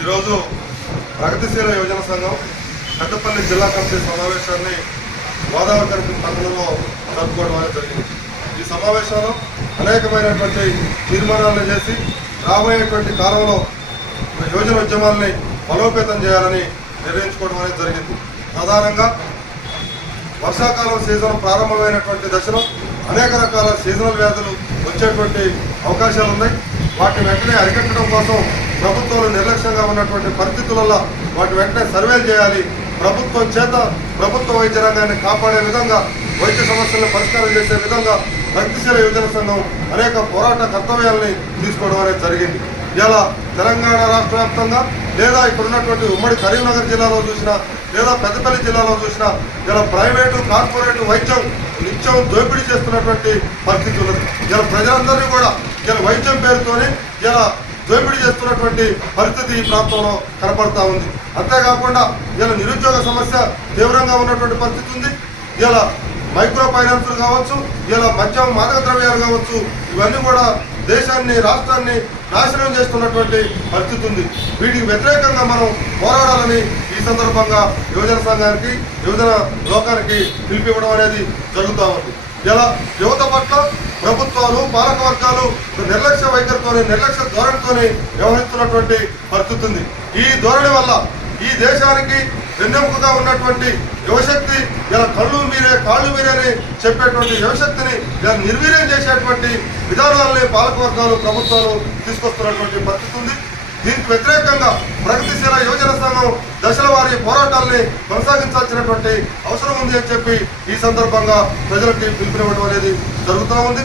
ఈరోజు ప్రగతిశీల యువజన సంఘం పెద్దపల్లి జిల్లా కమిటీ సమావేశాన్ని గోదావరి పట్టణంలో జరుపుకోవడం అనేది జరిగింది. ఈ సమావేశంలో అనేకమైనటువంటి తీర్మానాలను చేసి రాబోయేటువంటి కాలంలో యువజన ఉద్యమాల్ని బలోపేతం చేయాలని నిర్ణయించుకోవడం అనేది జరిగింది. ప్రధానంగా వర్షాకాలం సీజన్ ప్రారంభమైనటువంటి దశలో అనేక రకాల సీజనల్ వ్యాధులు వచ్చేటువంటి అవకాశాలు ఉన్నాయి. వాటిని వెంటనే అరికట్టడం కోసం ప్రభుత్వాలు నిర్లక్ష్యంగా ఉన్నటువంటి పరిస్థితులలో వాటి వెంటనే సర్వేలు చేయాలి. ప్రభుత్వం చేత ప్రభుత్వ వైద్య రంగాన్ని కాపాడే విధంగా వైద్య సమస్యలను పరిష్కారం చేసే విధంగా ప్రగతిశీల యువజన సంఘం అనేక పోరాట కర్తవ్యాలని తీసుకోవడం అనేది జరిగింది. ఇలా తెలంగాణ రాష్ట్ర వ్యాప్తంగా లేదా ఇక్కడ ఉన్నటువంటి ఉమ్మడి కరీంనగర్ జిల్లాలో చూసినా లేదా పెద్దపల్లి జిల్లాలో చూసినా ఇలా ప్రైవేటు కార్పొరేటు వైద్యం నిత్యం దోపిడీ చేస్తున్నటువంటి పరిస్థితి ఉన్నది ఇలా ప్రజలందరినీ కూడా ఇలా వైద్యం పేరుతోనే ఇలా దోపిడీ చేస్తున్నటువంటి పరిస్థితి ఈ ప్రాంతంలో కనపడతా ఉంది. అంతేకాకుండా ఇలా నిరుద్యోగ సమస్య తీవ్రంగా ఉన్నటువంటి పరిస్థితి ఉంది. ఇలా మైక్రో ఫైనాన్సులు కావచ్చు ఇలా మద్యం మాదక ద్రవ్యాలు కావచ్చు ఇవన్నీ కూడా దేశాన్ని రాష్ట్రాన్ని నాశనం చేస్తున్నటువంటి పరిస్థితి ఉంది. వీటికి వ్యతిరేకంగా మనం పోరాడాలని ఈ సందర్భంగా యువజన సంఘానికి యువజన లోకానికి పిలిపివ్వడం అనేది జరుగుతూ ఉంది. ఇలా యువత పట్ల ప్రభుత్వాలు పాలక వర్గాలు నిర్లక్ష్య వైఖరితోని నిర్లక్ష్య ధోరణితోని వ్యవహరిస్తున్నటువంటి పరిస్థితి ఉంది. ఈ ధోరణి వల్ల ఈ దేశానికి వెన్నెముకగా ఉన్నటువంటి యువశక్తి ఇలా కళ్ళు మీరే కాళ్ళు మీరే అని చెప్పేటువంటి యువశక్తిని ఇలా నిర్వీర్యం చేసేటువంటి విధానాలని పాలకవర్గాలు ప్రభుత్వాలు తీసుకొస్తున్నటువంటి పరిస్థితి ఉంది. దీనికి వ్యతిరేకంగా ప్రగతిశీల యువజన సంఘం దశల వారి పోరాటాల్ని కొనసాగించాల్సినటువంటి అవసరం ఉంది అని చెప్పి ఈ సందర్భంగా ప్రజలకి పిలుపునివ్వడం అనేది జరుగుతూ ఉంది.